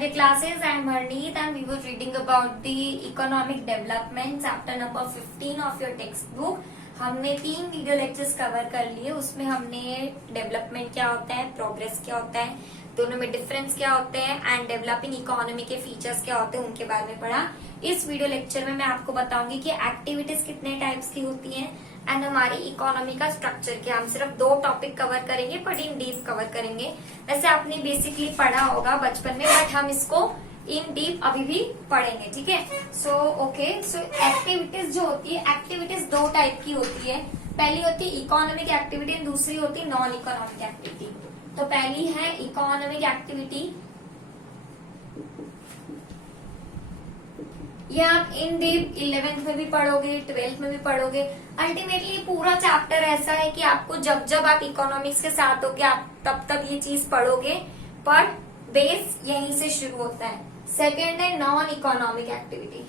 start the classes. I am Harneet and we were reading about the economic development chapter number 15 of your textbook. हमने 3 video lectures cover कर लिए. उसमें हमने development क्या होता है, प्रोग्रेस क्या होता है, दोनों में डिफरेंस क्या होते हैं एंड डेवलपिंग इकोनॉमी के फीचर्स क्या होते हैं उनके बारे में पढ़ा. इस वीडियो लेक्चर में मैं आपको बताऊंगी कि एक्टिविटीज कितने टाइप्स की होती हैं एंड हमारी इकोनॉमी का स्ट्रक्चर क्या. हम सिर्फ 2 टॉपिक कवर करेंगे बट इन डीप कवर करेंगे. वैसे आपने बेसिकली पढ़ा होगा बचपन में बट हम इसको इन डीप अभी भी पढ़ेंगे. ठीक है. सो एक्टिविटीज जो होती है, एक्टिविटीज 2 टाइप की होती है. पहली होती है इकोनॉमिक एक्टिविटी, दूसरी होती है नॉन इकोनॉमिक एक्टिविटी. तो पहली है इकोनॉमिक एक्टिविटी. ये आप इन डीप 11th में भी पढ़ोगे, 12th में भी पढ़ोगे. अल्टीमेटली पूरा चैप्टर ऐसा है कि आपको जब जब आप इकोनॉमिक्स के साथ होगे आप तब तक ये चीज पढ़ोगे, पर बेस यहीं से शुरू होता है. सेकेंड है नॉन इकोनॉमिक एक्टिविटी.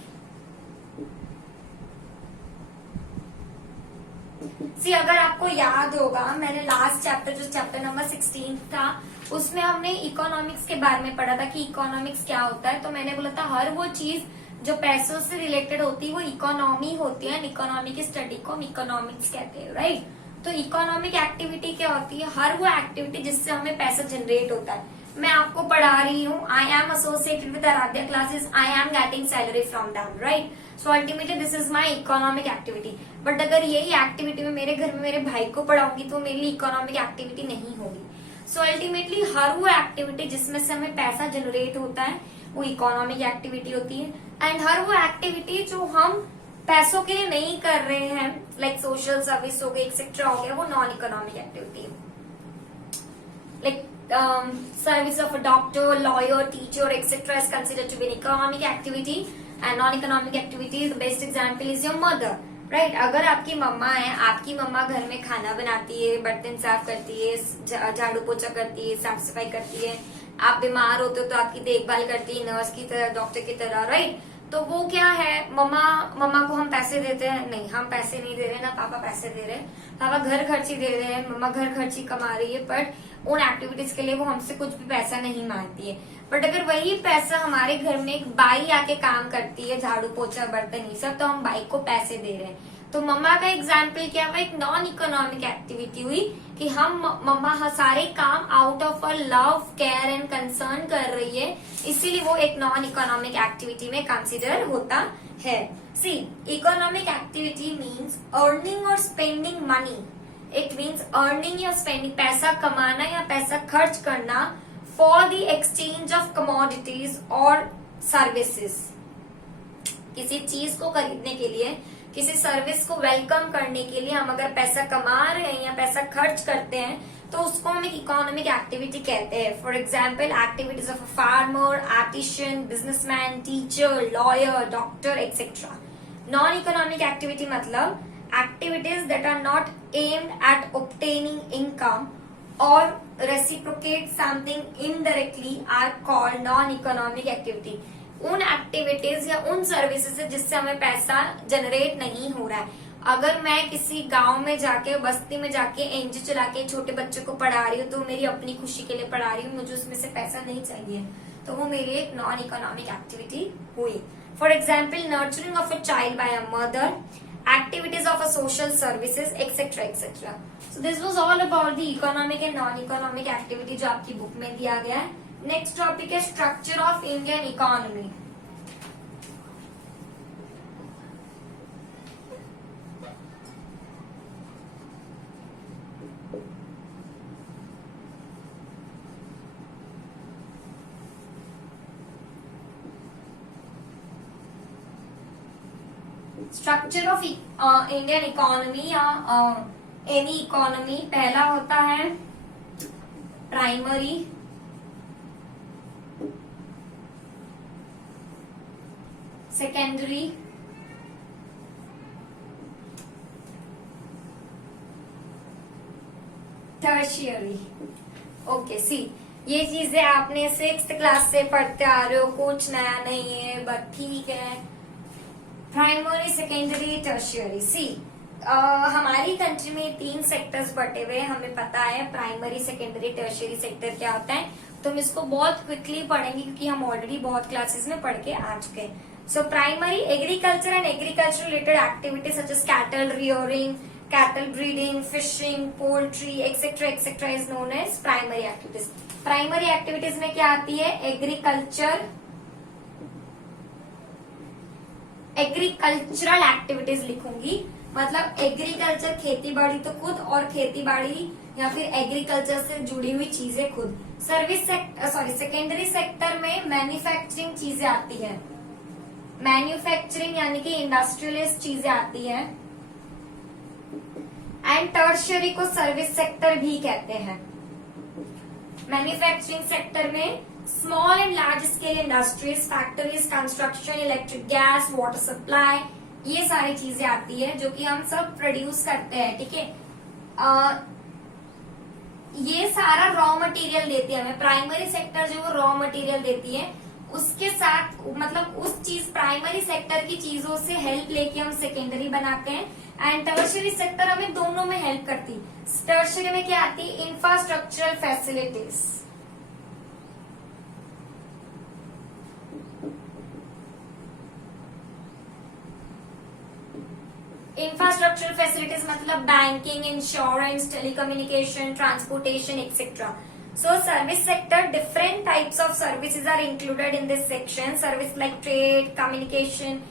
सी अगर आपको याद होगा मैंने लास्ट चैप्टर जो चैप्टर नंबर 16 था उसमें हमने इकोनॉमिक्स के बारे में पढ़ा था कि इकोनॉमिक्स क्या होता है. तो मैंने बोला था हर वो चीज जो पैसों से रिलेटेड होती है वो इकोनॉमी होती है. इकोनॉमी की स्टडी को हम इकोनॉमिक्स कहते हैं, राइट. तो इकोनॉमिक एक्टिविटी क्या होती है, हर वो एक्टिविटी जिससे हमें पैसा जनरेट होता है. मैं आपको पढ़ा रही हूँ, I am associated with Aaradhya classes, I am getting salary from them, right. So ultimately this is my economic activity. But अगर यही एक्टिविटी में मेरे घर में मेरे भाई को पढ़ाऊंगी तो मेरी इकोनॉमिक एक्टिविटी नहीं होगी. सो अल्टीमेटली हर वो एक्टिविटी जिसमें से हमें पैसा जनरेट होता है वो इकोनॉमिक एक्टिविटी होती है. एंड हर वो एक्टिविटी जो हम पैसों के लिए नहीं कर रहे हैं लाइक सोशल सर्विस हो गई एक्सेट्रा हो गया, वो नॉन इकोनॉमिक एक्टिविटी है. Like service of a doctor, lawyer, teacher, etc. is considered to be an economic activity and non-economic activity. The best example is your mother, right? अगर आपकी मम्मा है, आपकी मम्मा घर में खाना बनाती है, बर्तन साफ करती है, झाड़ू पोछा करती है, साफ सफाई करती है. आप बीमार होते हो तो आपकी देखभाल करती है नर्स की तरह, डॉक्टर की तरह, राइट. तो वो क्या है, मम्मा को हम पैसे देते हैं? नहीं, हम पैसे नहीं दे रहे, ना पापा पैसे दे रहे हैं. पापा घर खर्ची दे रहे हैं, मम्मा घर खर्ची कमा रही है, बट उन एक्टिविटीज के लिए वो हमसे कुछ भी पैसा नहीं मांगती है. बट अगर वही पैसा हमारे घर में एक बाई आके काम करती है, झाड़ू पोछा बर्तन ये सब, तो हम बाई को पैसे दे रहे हैं. तो मम्मा का एग्जाम्पल क्या हुआ, एक नॉन इकोनॉमिक एक्टिविटी हुई कि हम मम्मा सारे काम out of a love, care and concern कर रही है, इसीलिए वो एक नॉन इकोनॉमिक एक्टिविटी में कंसिडर होता है. सी इकोनॉमिक एक्टिविटी मीन्स अर्निंग और spending money. It means earning या स्पेंडिंग, पैसा कमाना या पैसा खर्च करना for the exchange of commodities और सर्विसेज. किसी चीज को खरीदने के लिए, किसी सर्विस को वेलकम करने के लिए हम अगर पैसा कमा रहे हैं या पैसा खर्च करते हैं तो उसको हम एक इकोनॉमिक एक्टिविटी कहते हैं. For example activities of a farmer, artisan, businessman, teacher, lawyer, doctor etcetera. Non economic activity मतलब activities that are not aimed at obtaining income or reciprocate something indirectly are called non-economic activity. उन activities या उन services है जिससे हमें पैसा generate नहीं हो रहा है. अगर मैं किसी गांव में जाके, बस्ती में जाके एनजीओ चला के छोटे बच्चों को पढ़ा रही हूँ तो मेरी अपनी खुशी के लिए पढ़ा रही हूँ, मुझे उसमें से पैसा नहीं चाहिए, तो वो मेरी एक नॉन इकोनॉमिक एक्टिविटी हुई. For example nurturing of a child by a mother, activities of a social services etc etc. So this was all about the economic and non-economic activity जो आपकी बुक में दिया गया है. नेक्स्ट टॉपिक है structure of Indian economy. Structure of Indian economy या any economy. पहला होता है प्राइमरी, सेकेंडरी, टर्शियरी. ओके सी ये चीजें आपने 6th क्लास से पढ़ते आ रहे हो, कुछ नया नहीं है बट ठीक है. Primary, secondary, tertiary. सी हमारी कंट्री में 3 सेक्टर्स बटे हुए, हमें पता है प्राइमरी, सेकेंडरी, टर्शियरी सेक्टर क्या होता है. तो हम इसको बहुत क्विकली पढ़ेंगे क्योंकि हम ऑलरेडी बहुत क्लासेस में पढ़ के आ चुके हैं. So primary agriculture and agriculture related activities such as cattle rearing, cattle breeding, fishing, poultry, etc. is known as primary activities. Primary activities में क्या आती है? एग्रीकल्चरल एक्टिविटीज लिखूंगी, मतलब एग्रीकल्चर खेती बाड़ी तो खुद, और खेती बाड़ी या फिर एग्रीकल्चर से जुड़ी हुई चीजें खुद. सर्विस सेक्टर सेकेंडरी सेक्टर में मैन्युफैक्चरिंग चीजें आती है. मैन्युफैक्चरिंग यानी कि इंडस्ट्रियलिस्ट चीजें आती है. एंड टर्शियरी को सर्विस सेक्टर भी कहते हैं. मैन्युफैक्चरिंग सेक्टर में small and large scale industries, factories, construction, electric, gas, water supply, ये सारी चीजें आती है जो कि हम सब प्रोड्यूस करते हैं. ठीक है, ये सारा रॉ मटेरियल देती है हमें. प्राइमरी सेक्टर जो वो रॉ मटेरियल देती है, उसके साथ मतलब उस चीज प्राइमरी सेक्टर की चीजों से हेल्प लेके हम सेकेंडरी बनाते हैं. एंड टर्शियरी सेक्टर हमें दोनों में हेल्प करती. टर्शियरी में क्या आती है? Infrastructural facilities. इंफ्रास्ट्रक्चरल फैसिलिटीज मतलब banking, insurance, telecommunication, transportation etcetera. So service sector, different types of services are included in this section. Service like trade, communication,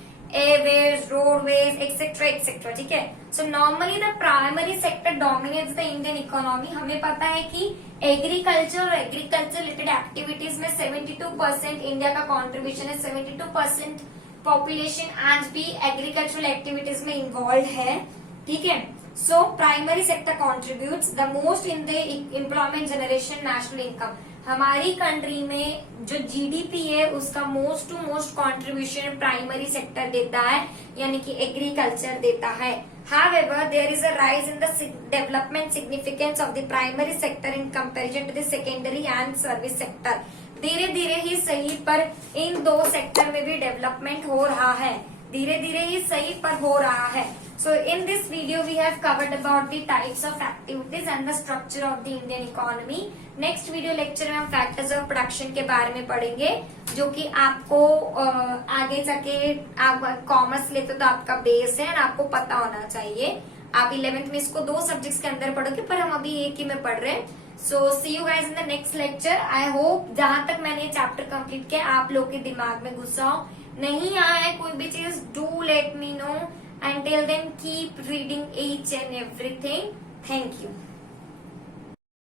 airways, roadways, etc. ठीक है. So normally the primary sector dominates the Indian economy. हमें पता है कि agriculture और agriculture related activities में 72% India का contribution है. 72% पॉपुलेशन आज भी एग्रीकल्चरल एक्टिविटीज में इन्वॉल्व है. ठीक है. So primary sector contributes the most in the employment generation, national income. हमारी कंट्री में जो जीडीपी है उसका most to most contribution primary sector देता है, यानी कि एग्रीकल्चर देता है. However, there is a rise in the development significance of the primary sector in comparison to the secondary and service sector. धीरे धीरे ही सही पर इन दो सेक्टर में भी डेवलपमेंट हो रहा है. धीरे धीरे ही सही पर हो रहा है. So in this video we have covered about the types of activities and the structure of the Indian economy. Next video lecture में हम factors of production के बारे में पढ़ेंगे, जो कि आपको आगे जाके आप कॉमर्स लेते तो आपका बेस है और आपको पता होना चाहिए. आप 11th में इसको 2 सब्जेक्ट्स के अंदर पढ़ोगे, पर हम अभी एक ही में पढ़ रहे हैं. So see you guys in the next lecture. I hope जहां तक मैंने ये चैप्टर कंप्लीट किया आप लोग के दिमाग में घुसा हो. नहीं आया है कोई भी चीज, do let me know. Until then, keep reading each and everything. Thank you.